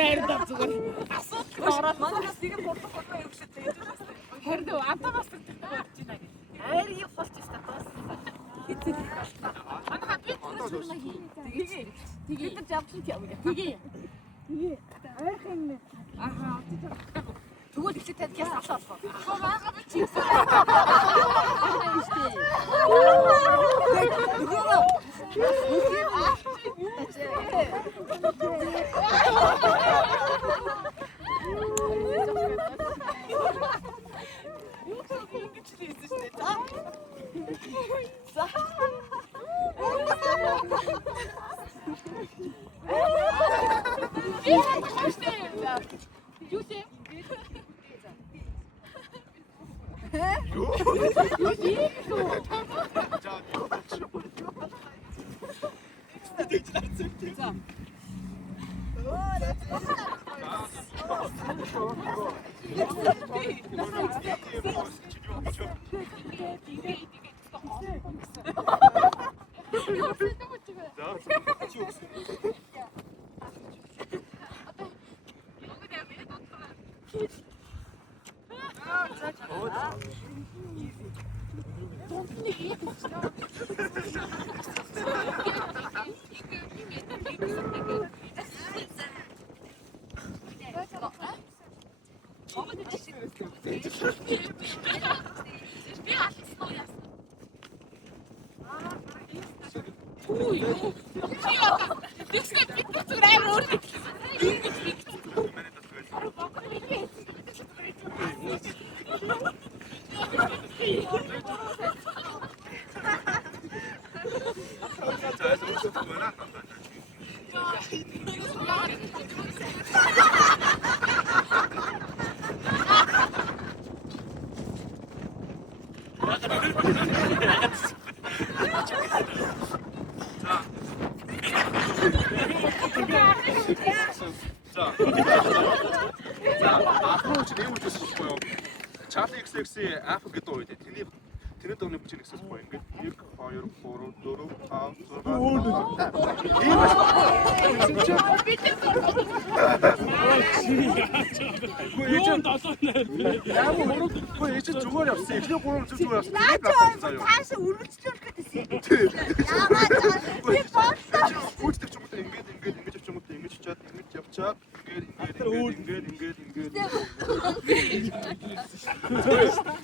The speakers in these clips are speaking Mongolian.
Нээр давцгаар асуудал ороод манайхаас нэг бодлого болоо юм шиг тэгээд байна. Харин автобус гэдэг болж байна гэх. Айр их болчих та тоос. Хитээ. Манайха бид тэгээд бид явчихсан юм. Тэгээ. Айрхан. Аха. Тэгвэл их тань кяс асуулах. Хөө байгаа би чи. Charlie XX Apple гэдэг үү? Тэний дөрөвний бүчиг нэгсээс боё. Ингээд 1 2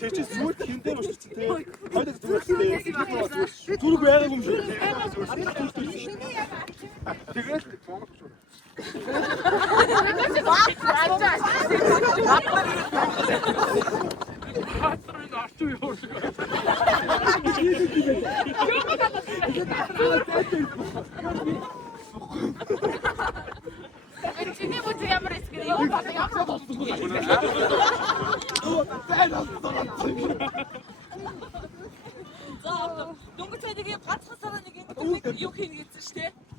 Тэч сүүл хиндэ боширч тэ. Хойд зүрх зүрх байгааг юм шиг. Тэгээд Монгол шүү. Чиний бүжиг ямар эсгэр юм байна?